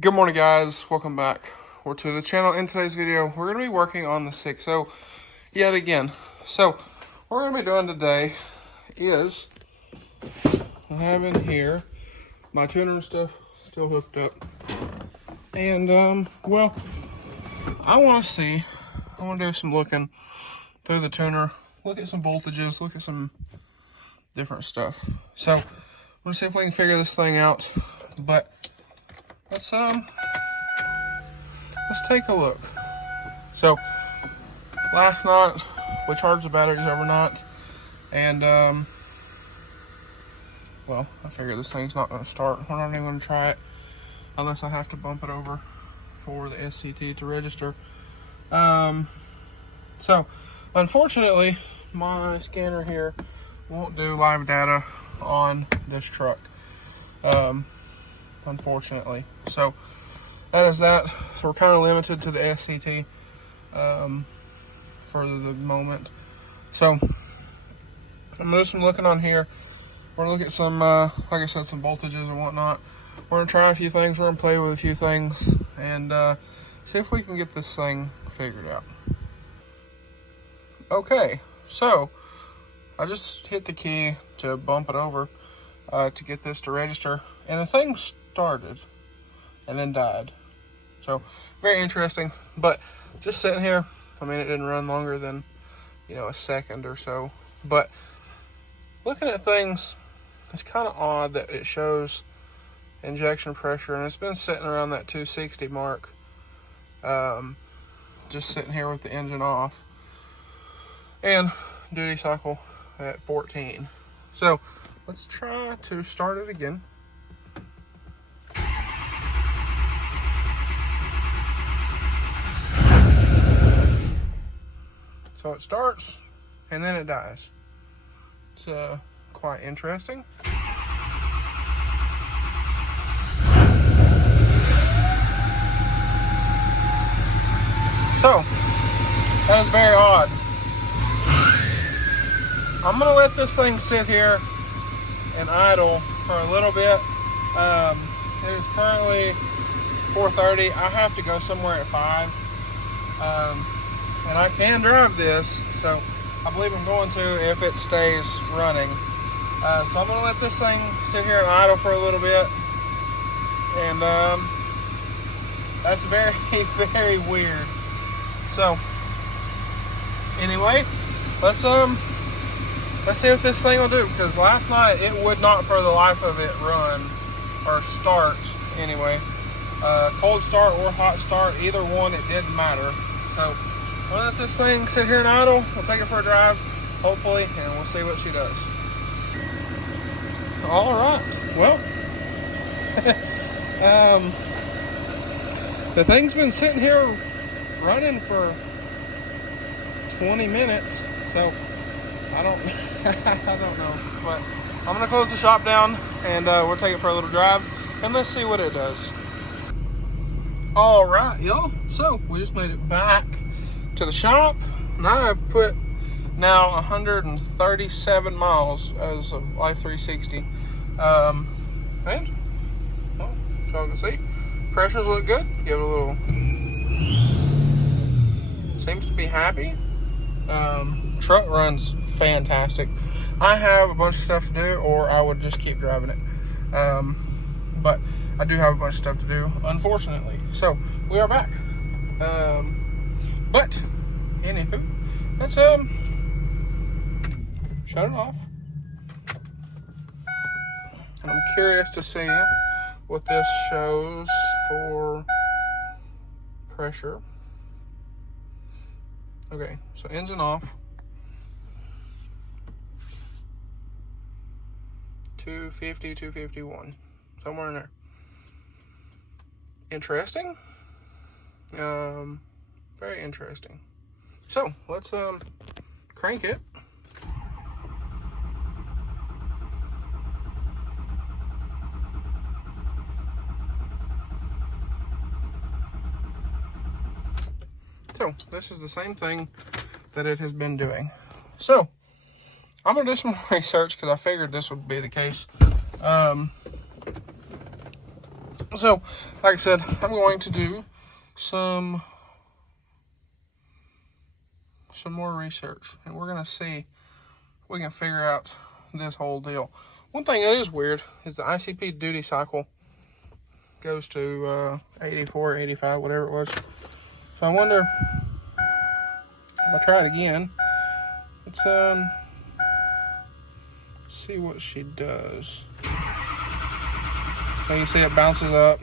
Good morning, guys. Welcome back to the channel. In today's video, we're going to be working on the 6.0 yet again. So, what we're going to be doing today is I have in here my tuner and stuff still hooked up. And, well, I want to do some looking through the tuner, look at some voltages, look at some different stuff. So, I'm going to see if we can figure this thing out. But, let's take a look. So, last night, we charged the batteries overnight, and, well, I figure this thing's not going to start. We're not even going to try it unless I have to bump it over for the SCT to register. So, unfortunately, my scanner here won't do live data on this truck, unfortunately. So, that is that. So we're kind of limited to the SCT for the moment. So I'm going to do some looking on here. We're going to look at some, like I said, some voltages and whatnot. We're going to try a few things. We're going to play with a few things and see if we can get this thing figured out. Okay, so I just hit the key to bump it over to get this to register. And the thing started and then died. So, very interesting, but just sitting here, I mean, it didn't run longer than, a second or so, but looking at things, it's kind of odd that it shows injection pressure, and it's been sitting around that 260 mark, just sitting here with the engine off, and duty cycle at 14. So, let's try to start it again. So it starts, and then it dies. It's quite interesting. So, that is very odd. I'm going to let this thing sit here and idle for a little bit. It is currently 4:30. I have to go somewhere at 5. And I can drive this, so I believe I'm going to if it stays running. So I'm going to let this thing sit here and idle for a little bit. And that's very, very weird. So anyway, let's see what this thing will do. Because last night it would not, for the life of it, run or start anyway. Cold start or hot start, either one, it didn't matter. So we'll let this thing sit here and idle. We'll take it for a drive, hopefully, and we'll see what she does. All right. Well, the thing's been sitting here running for 20 minutes, so I don't know. But I'm gonna close the shop down, and we'll take it for a little drive, and let's see what it does. All right, y'all. So we just made it back to the shop. Now I've put 137 miles as of Life 360. And well, so y'all can see, pressures look good. Give it a little. Seems to be happy. Truck runs fantastic. I have a bunch of stuff to do, or I would just keep driving it. But I do have a bunch of stuff to do, unfortunately. So we are back. But anywho, let's shut it off. And I'm curious to see what this shows for pressure. Okay, so engine off. 250, 251, somewhere in there. Interesting. Very interesting. So let's crank it. So this is the same thing that it has been doing. So I'm gonna do some research because I figured this would be the case. So, like I said, I'm going to do some more research, and we're going to see if we can figure out this whole deal. One thing that is weird is the ICP duty cycle goes to 84, 85, whatever it was. So I wonder if I try it again. Let's see what she does. So you see it bounces up.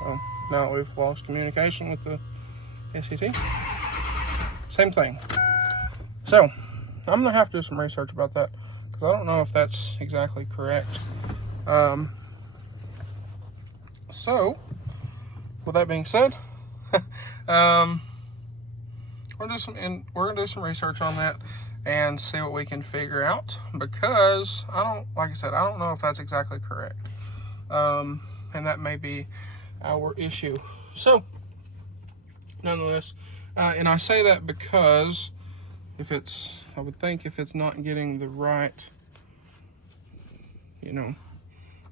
Well, now we've lost communication with the SCT. Same thing. So I'm gonna have to do some research about that because I don't know if that's exactly correct. So with that being said, we're gonna do some research on that and see what we can figure out, because like I said, I don't know if that's exactly correct. And that may be our issue. So nonetheless, and I say that because I would think if it's not getting the right,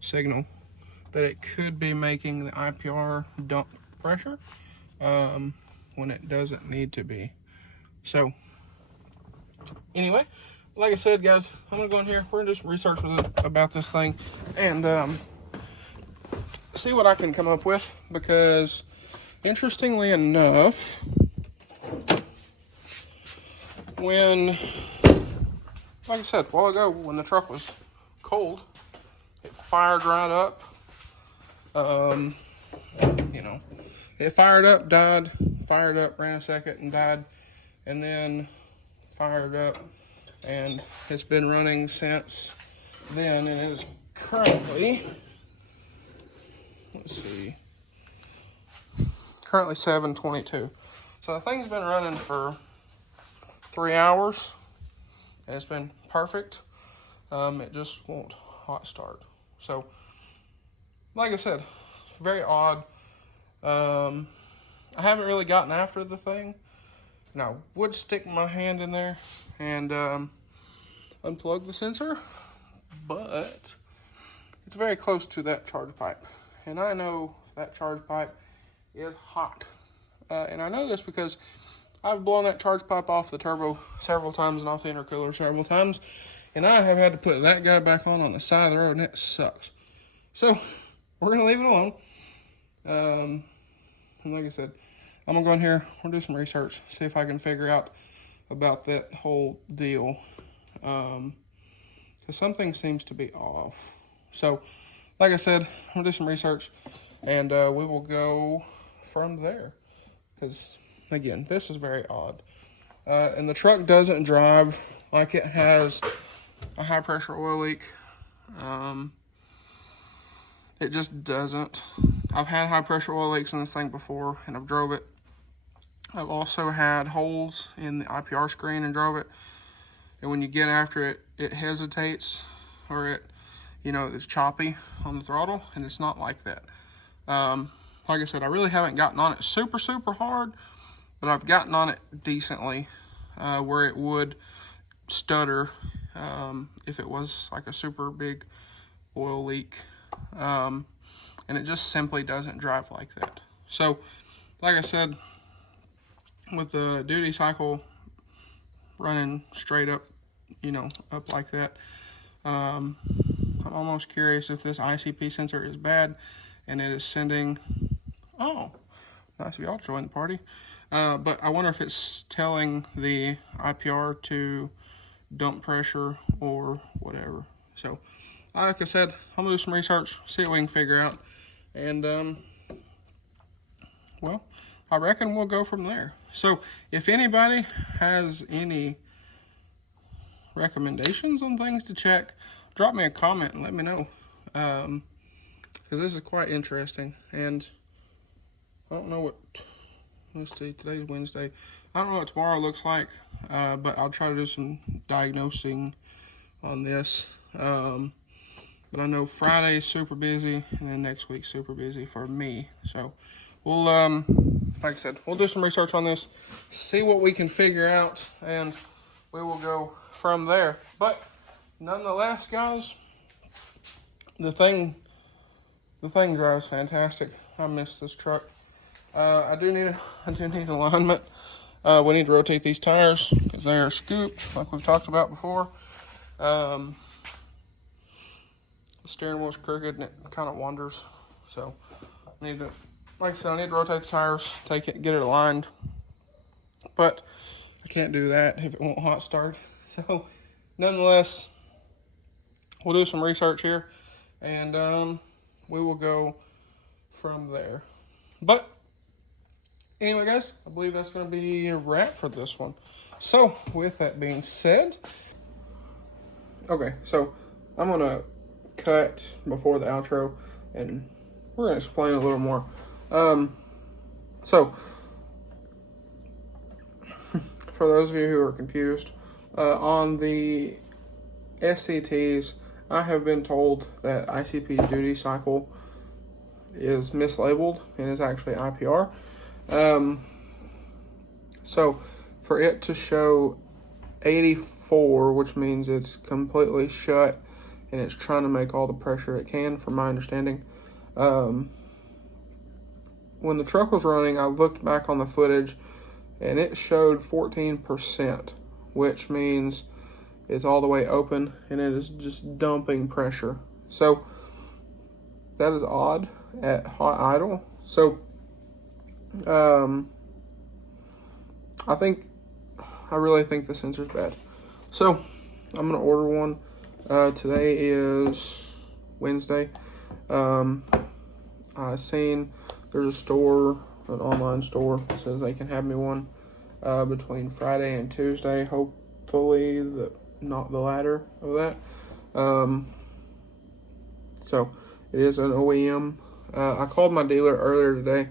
signal, that it could be making the IPR dump pressure when it doesn't need to be. So anyway, like I said, guys, I'm gonna go in here. We're gonna do some research about this thing and see what I can come up with, because interestingly enough, like I said a while ago, when the truck was cold, it fired right up. It fired up, died, fired up, ran a second and died, and then fired up, and it's been running since then, and it is currently, currently 7:22. So the thing's been running for 3 hours, and it's been perfect. It just won't hot start. So, like I said, very odd. I haven't really gotten after the thing, and I would stick my hand in there and unplug the sensor, but it's very close to that charge pipe, and I know that charge pipe is hot. And I know this because I've blown that charge pipe off the turbo several times and off the intercooler several times, and I have had to put that guy back on the side of the road, and it sucks. So we're going to leave it alone. And like I said, I'm going to go in here, we'll do some research, see if I can figure out about that whole deal. Because something seems to be off. So, like I said, I'm going to do some research, and we will go from there. Because, again, this is very odd. And the truck doesn't drive like it has a high pressure oil leak. It just doesn't. I've had high pressure oil leaks in this thing before, and I've drove it. I've also had holes in the IPR screen and drove it. And when you get after it, it hesitates, or it's choppy on the throttle, and it's not like that. Like I said, I really haven't gotten on it super, super hard, but I've gotten on it decently, where it would stutter if it was like a super big oil leak. And it just simply doesn't drive like that. So, like I said, with the duty cycle running straight up, up like that, I'm almost curious if this ICP sensor is bad and it is sending, oh, nice of y'all to join the party. But I wonder if it's telling the IPR to dump pressure or whatever. So, like I said, I'm gonna do some research, see what we can figure out, and well, I reckon we'll go from there. So, if anybody has any recommendations on things to check, drop me a comment and let me know, because this is quite interesting. And I don't know what, let's see, today's Wednesday. I don't know what tomorrow looks like, but I'll try to do some diagnosing on this. But I know Friday is super busy, and then next week's super busy for me. So we'll, like I said, we'll do some research on this, see what we can figure out, and we will go from there. But nonetheless, guys, the thing drives fantastic. I miss this truck. I do need alignment. We need to rotate these tires because they are scooped, like we've talked about before. The steering wheel's crooked and it kind of wanders. So like I said, I need to rotate the tires, get it aligned. But I can't do that if it won't hot start. So nonetheless, we'll do some research here and we will go from there. But anyway, guys, I believe that's going to be a wrap for this one. So with that being said, okay, so I'm going to cut before the outro and we're going to explain a little more. So for those of you who are confused, on the SCTs, I have been told that ICP duty cycle is mislabeled and is actually IPR. So for it to show 84, which means it's completely shut and it's trying to make all the pressure it can, from my understanding. When the truck was running, I looked back on the footage and it showed 14%, which means it's all the way open and it is just dumping pressure. So that is odd at hot idle. So I really think the sensor's bad. So I'm gonna order one. Today is Wednesday. I seen there's a store, an online store, that says they can have me one between Friday and Tuesday. Hopefully, not the latter of that. So it is an OEM. I called my dealer earlier today,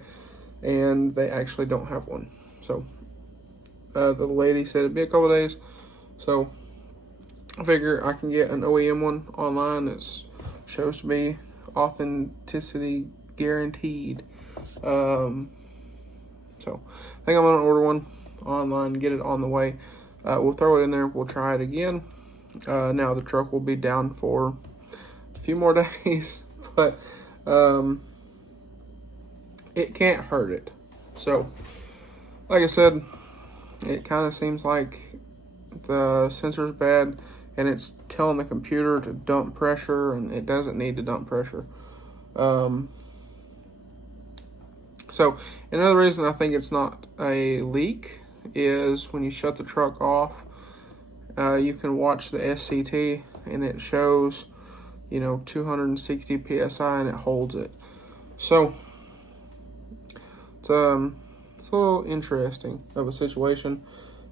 and they actually don't have one. So the lady said it'd be a couple days. So I figure I can get an OEM one online that shows to be authenticity guaranteed. So I think I'm gonna order one online, get it on the way. We'll throw it in there. We'll try it again. Now the truck will be down for a few more days, but it can't hurt it. So, like I said, it kind of seems like the sensor's bad and it's telling the computer to dump pressure, and it doesn't need to dump pressure. So another reason I think it's not a leak is when you shut the truck off, you can watch the SCT and it shows, 260 PSI and it holds it. So it's a little interesting of a situation.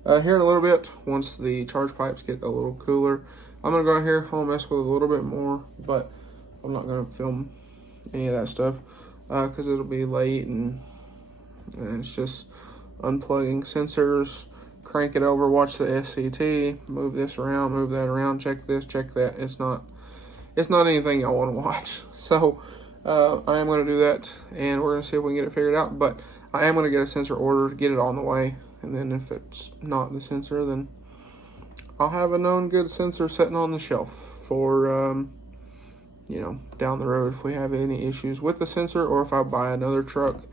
Here in a little bit, once the charge pipes get a little cooler, I'm gonna go out here, I'm gonna mess with it a little bit more, but I'm not gonna film any of that stuff because it'll be late and it's just unplugging sensors, crank it over, watch the SCT, move this around, move that around, check this, check that. It's not anything y'all want to watch. So I am going to do that, and we're going to see if we can get it figured out. But I am going to get a sensor ordered, get it on the way, and then if it's not the sensor, then I'll have a known good sensor sitting on the shelf for down the road if we have any issues with the sensor, or if I buy another truck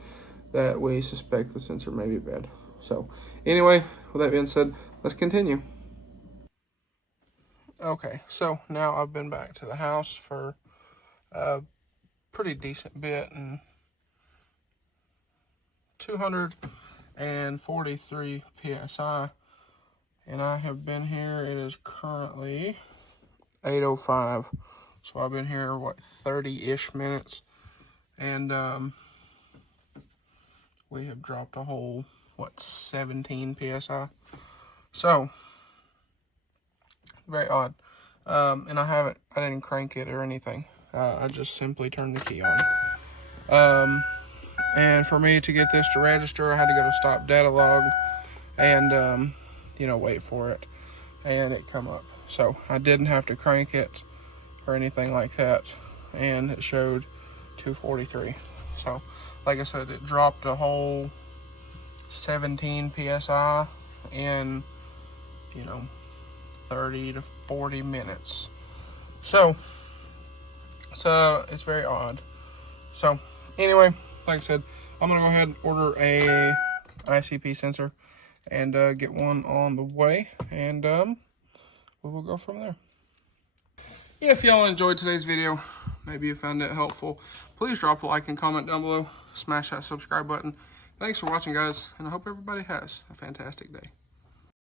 that we suspect the sensor may be bad. So anyway, with that being said, let's continue. Okay, so now I've been back to the house for a pretty decent bit, and 243 PSI, and I have been here, it is currently 8:05, so I've been here, 30-ish minutes, and we have dropped a whole, 17 PSI, so, very odd, and I didn't crank it or anything, I just simply turned the key on, and for me to get this to register, I had to go to stop data log, and, wait for it, and it come up, so I didn't have to crank it, or anything like that, and it showed 243, so, like I said, it dropped a whole 17 PSI in, 30 to 40 minutes. So it's very odd. So anyway, like I said, I'm gonna go ahead and order a ICP sensor and get one on the way, and we will go from there. If y'all enjoyed today's video, maybe you found it helpful, please drop a like and comment down below. Smash that subscribe button. Thanks for watching, guys, and I hope everybody has a fantastic day.